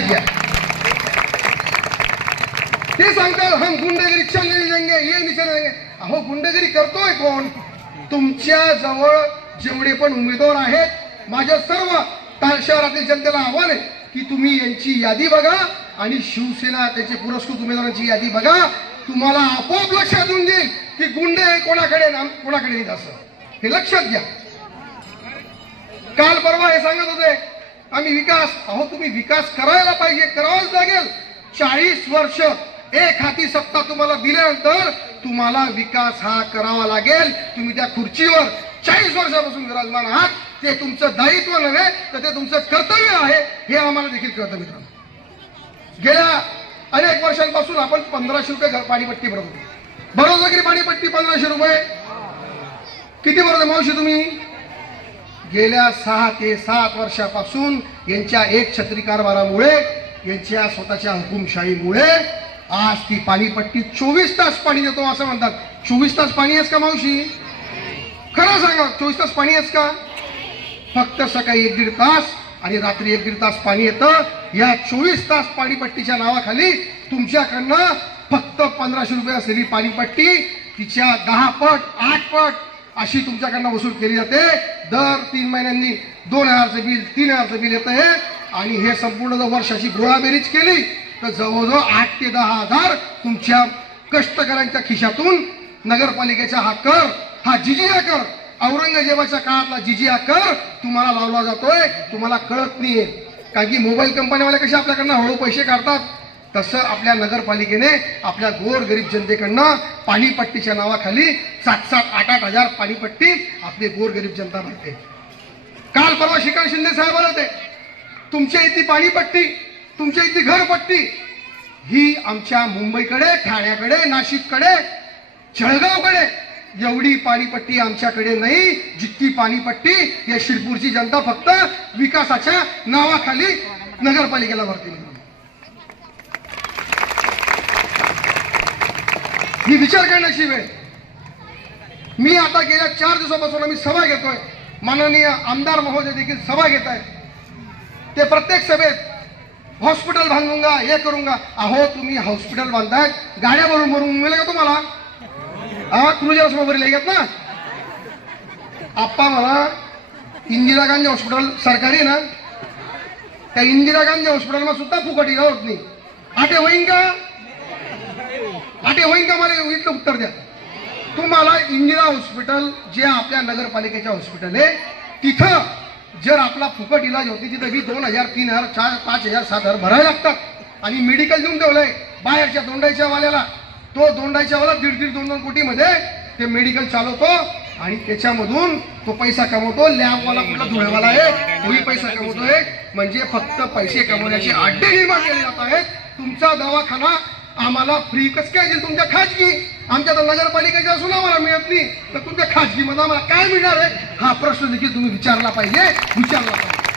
घ्या. ते सांगतात हम गुंडगिरी चलने जाएंगे ये अहो गुंडगिरी करतोय कोण? तुमच्या जवळ जेवढे पण उमेदवार आहेत माझ्या सर्व शहरातील जनतेला आव्हान आहे की तुम्ही यांची यादी बघा आणि शिवसेना त्याचे पुरस्कृत उमेदवारांची यादी बघा. तुम्हाला आपोआप लक्षात येऊन जाईल की गुंडे हे कोणाकडे कोणाकडे नाही असं. हे लक्षात घ्या. काल परवा हे सांगत होते आम्ही विकास अहो तुम्ही विकास करायला पाहिजे करावाच लागेल. चाळीस वर्ष एक हाती सत्ता तुम्हाला दिल्यानंतर तुम्हाला विकास हा करावा लागेल. तुम्ही त्या खुर्चीवर चाळीस वर्षापासून विराजमान आहात. ते तुमचं दायित्व नव्हे तर ते तुमचं कर्तव्य आहे. हे आम्हाला देखील कळतं मित्रांनो. गेल्या अनेक वर्षांपासून आपण पंधराशे रुपये घर पाणीपट्टी भरत होतो. भरत पाणीपट्टी पंधराशे रुपये? किती भरत मावशी तुम्ही? गेल्या सहा ते सात वर्षापासून यांच्या एक छत्री कारभारामुळे यांच्या स्वतःच्या हुकुमशाहीमुळे आज ती पाणीपट्टी चोवीस तास पाणी देतो असं म्हणतात. चोवीस तास पाणी आहेस का मावशी? खरं सांगा चोवीस तास पाणी आहेस का? फक्त सकाळी एक दीड तास आणि रात्री एक दीड तास पाणी येतं. या चोवीस तास पाणीपट्टीच्या नावाखाली तुमच्याकडनं फक्त पंधराशे रुपये असलेली पाणीपट्टी तिच्या दहा पट आठ पट अशी तुमच्याकडनं वसूल केली जाते. दर तीन महिन्यांनी दोन हजारचं बिल तीन हजारचं बिल येतं हे आणि हे संपूर्ण जर वर्षाची गोळाबेरीज केली तर जवळजवळ आठ ते दहा हजार तुमच्या कष्टकऱ्यांच्या खिशातून नगरपालिकेचा हा कर हा जिजिया कर औरंगजेबाच्या काळातला जिजिया कर तुम्हाला लावला जातोय. तुम्हाला कळत नाहीये. कारण की मोबाईल कंपनीवाले कसे आपल्याकडनं हळू पैसे काढतात? तसं आपल्या नगरपालिकेने आपल्या गोरगरीब जनतेकडनं पाणीपट्टीच्या नावाखाली सात सात आठ आठ हजार पाणीपट्टी आपली गोरगरीब जनता भरते. काल परवा श्रीकांत शिंदे साहेब होते. तुमच्या इथली पाणीपट्टी तुमच्या इथली घरपट्टी ही आमच्या मुंबईकडे ठाण्याकडे नाशिककडे जळगावकडे एवढी पाणीपट्टी आमच्याकडे नाही. जितकी पाणीपट्टी या शिरपूरची जनता फक्त विकासाच्या नावाखाली नगरपालिकेला भरते. ही विचार करण्याची वेळ मी आता गेल्या चार दिवसापासून आम्ही सभा घेतोय. माननीय आमदार महोदय देखील सभा घेत आहेत ते प्रत्येक सभेत हॉस्पिटल बांधूंगा हे करूंगा अहो तुम्ही हॉस्पिटल बांधताय. गाड्या भरून भरून मिळेल का तुम्हाला? हा क्रुजर भरले घेत ना. आप्पा मला इंदिरा गांधी हॉस्पिटल सरकारी ना? त्या इंदिरा गांधी हॉस्पिटलमध्ये सुद्धा फुकट इलाज होत नाही. आटे होईन का? आटे होईन का मला? इथलं उत्तर द्या. तुम्हाला इंदिरा हॉस्पिटल जे आपल्या नगरपालिकेच्या हॉस्पिटल आहे तिथं जर आपला फुकट इलाज होती तिथं मी दोन हजार तीन हजार चार पाच हजार सात हजार भरावे लागतात. आणि मेडिकल देऊन ठेवलंय बाहेरच्या दोंडाईच्या वाल्याला. तो दोंडाईच्या वाला दीड दीड दोन दोन कोटीमध्ये ते मेडिकल चालवतो आणि त्याच्यामधून तो पैसा कमवतो. लॅबवाला कुठला धुळेवाला आहे तोही पैसा कमवतोय. म्हणजे फक्त पैसे कमवण्याचे अड्डे निर्माण केले जात आहेत. तुमचा दवाखाना आम्हाला फ्री कसं काय देईल तुमच्या खाजगी? आमच्या तर नगरपालिकेच्या असून आम्हाला मिळत नाही. तर तुमच्या खाजगीमध्ये आम्हाला काय मिळणार आहे? हा प्रश्न देखील तुम्ही विचारला पाहिजे. विचारला पाहिजे.